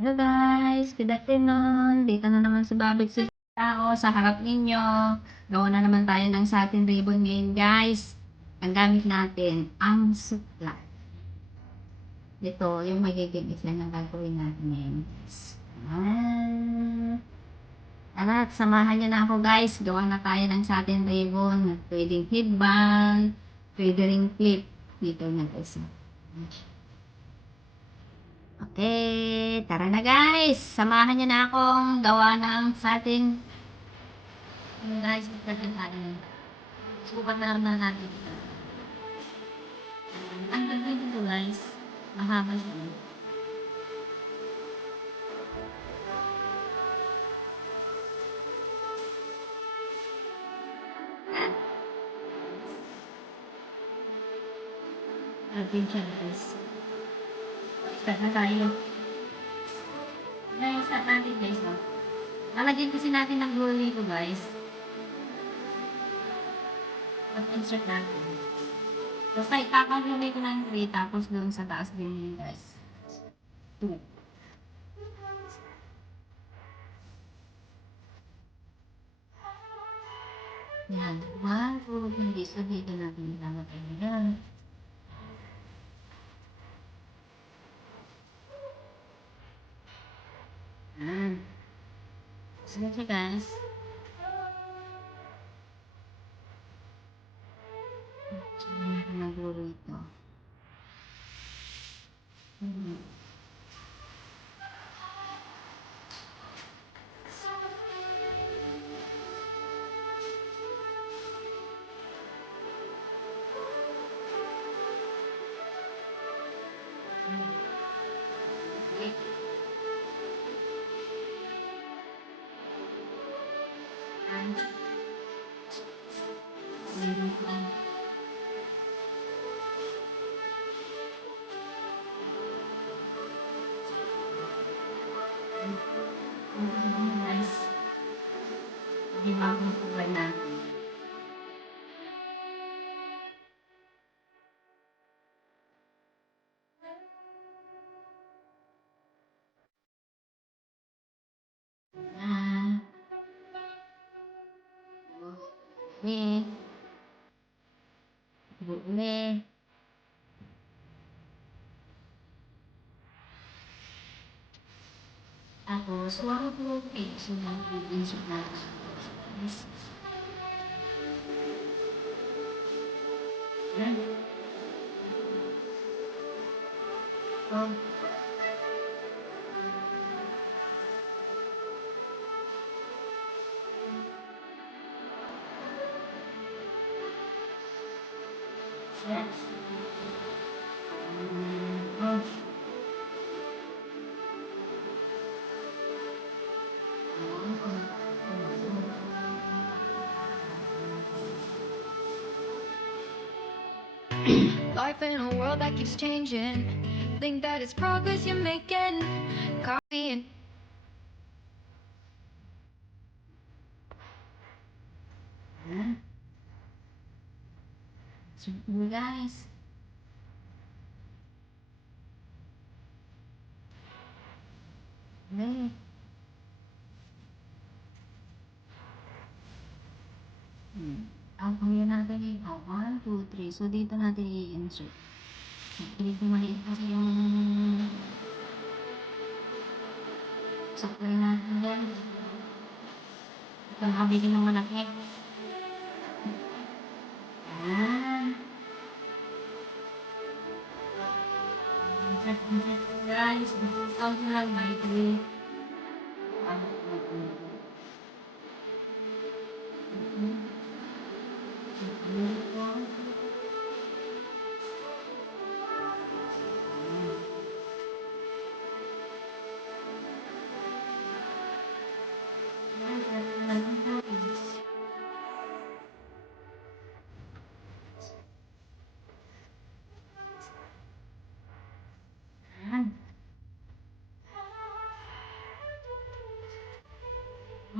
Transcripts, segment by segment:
Hello guys, good afternoon. Dito na naman sa Babig sa tao sa harap ninyo. Gawa na naman tayo ng satin ribbon ngayon guys. Ang gamit natin, ang supply. Ito, yung magiging isa ng gagawin natin ngayon guys. Tara, samahan nyo na ako guys. Gawa na tayo ng satin ribbon. Pwedeng headband, pwede ring clip. Dito na guys. Okay, tara na guys. Samahan niyo na akong gawa ng sa ating guys, magkakaroon tayo. Subukan na lang natin ito. Ang gagawin ito guys, mahaba siya. Natin siya guys. Start na tayo. Ngayon, start natin guys. No? Lalagyan kasi natin ng glue dito guys. Mag-insert natin. Basta itakalunay ko ng 3 tapos doon sa taas din guys. 2. Yan. 1, 2, hindi. So dito natin ilalagay yan. Sige siya guys. Naguro ito. Guys, hindi bagong kulay natin. Ah, bule, bule. Tapos, huwag mo page na i-insert natin. Yan. Oh. Yes. Oh. Life in a world that keeps changing. Think that it's progress you're making. Copying. So, guys. Okay. Ang kuya natin ay 1, 2, 3. So, dito natin i-insert. Dito maliit kasi yung supply natin yan. Ito nakabili ng malaki. Yan. Insert guys. Count nyo lang by 3.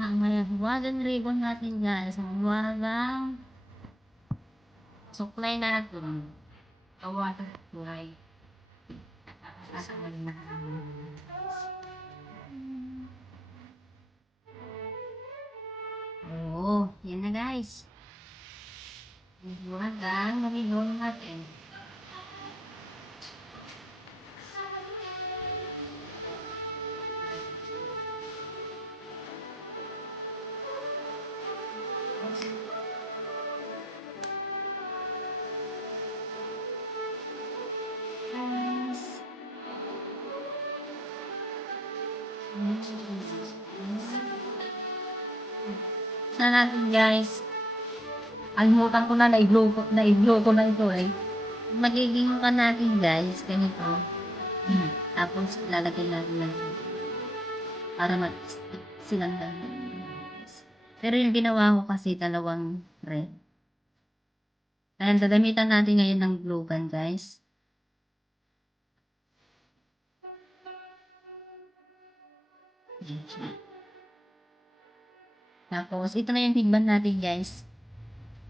Ang mayahuwagan ribbon natin guys. Ang mayahuwagang supply natin. Water supply. Sasawin na. guys. Hanggang nalilong natin. Na natin guys. Alimutan ko na na-i-blow ko na ito eh. Magiging pa natin guys, ganito. Tapos lalagay natin lang para mag-stick silang dalawa. Pero yung ginawa ko kasi dalawang red. Kaya gagamitan natin ngayon ng glue gun guys. Tapos ito na yung tigban natin guys.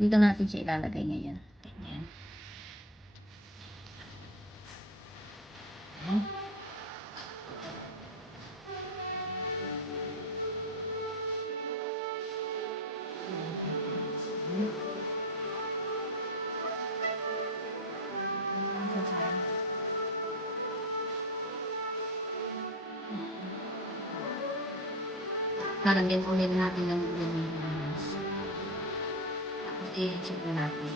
Dito natin siya ilalagay ngayon. Ganyan. Lalagyan ulit natin ng luminos. Tapos i-check na natin.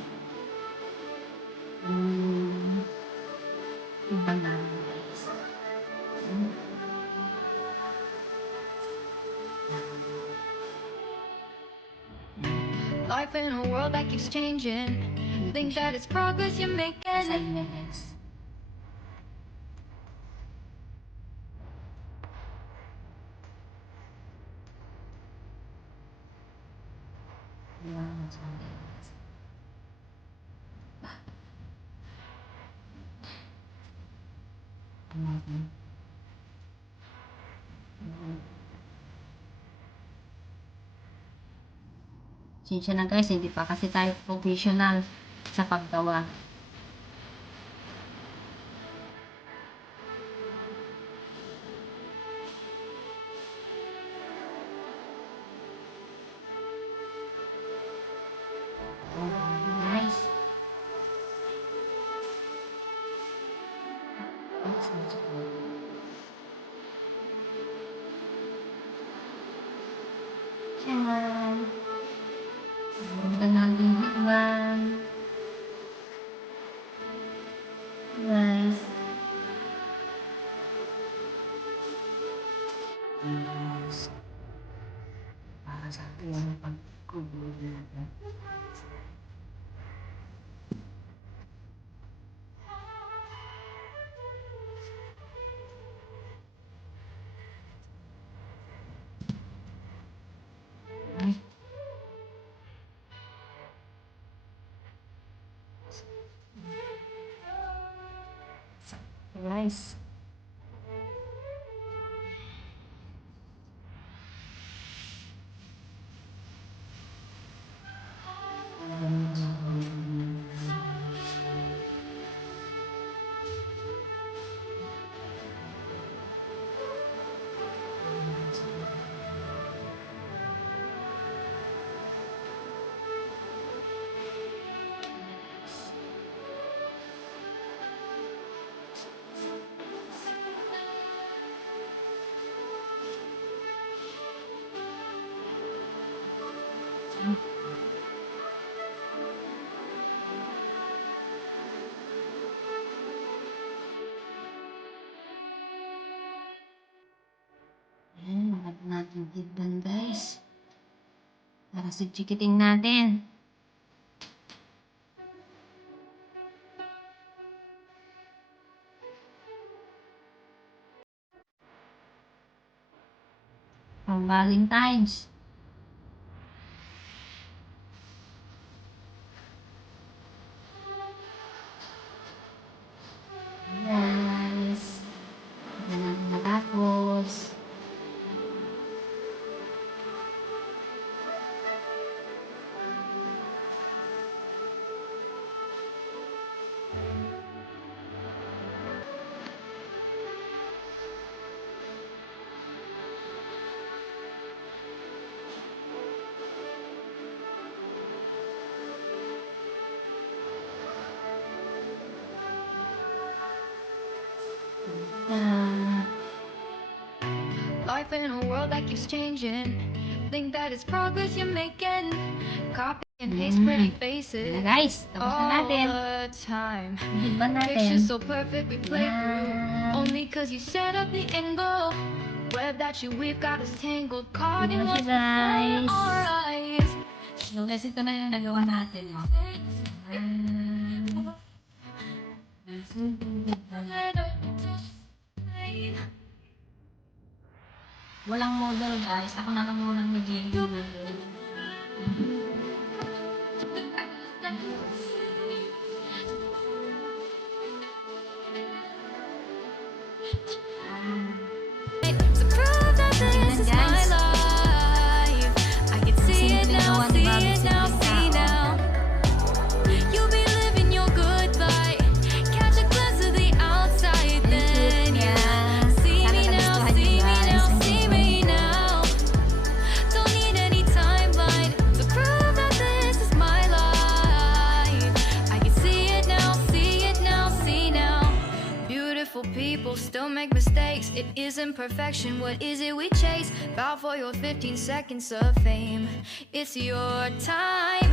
Ibang namin guys. Life in a world that keeps changing. Think that it's progress you're making. Side na guys. Ayan, side guys. Sinsya na guys, hindi pa kasi tayo professional sa paggawa. Nice. Yan. Ganda ng lingkuan. Nice. Para sa atin yung pagkukulo natin. Nice. Ayan, maganda natin hidban guys. Para sa chikiting natin. Pang Valentine's. Guys. Ayan na natapos. in a world that keeps changing. Think that it's progress you're making. Copy and paste pretty Ayan faces guys, tapos na all natin. the time. Hidban natin. Pictures so perfect we play through. Yan. Only cause you set up the angle. Web that you we've got us tangled. Caught in Yan what's siya, guys. our eyes. So guys, ito na yung nagawa natin. No? Walang model guys. Ako na lang muna mag-game. To prove that this is my life. I can see it now, see it now, see now. You'll be living your good life. Catch a glimpse of the outside, then yeah. See me now, see me now, see me now. Don't need any timeline to prove that this is my life. I can see it now, see it now, see now. Beautiful people still make mistakes. It isn't perfection. What is it we chase? Bow for your 15 seconds of fame. It's your time.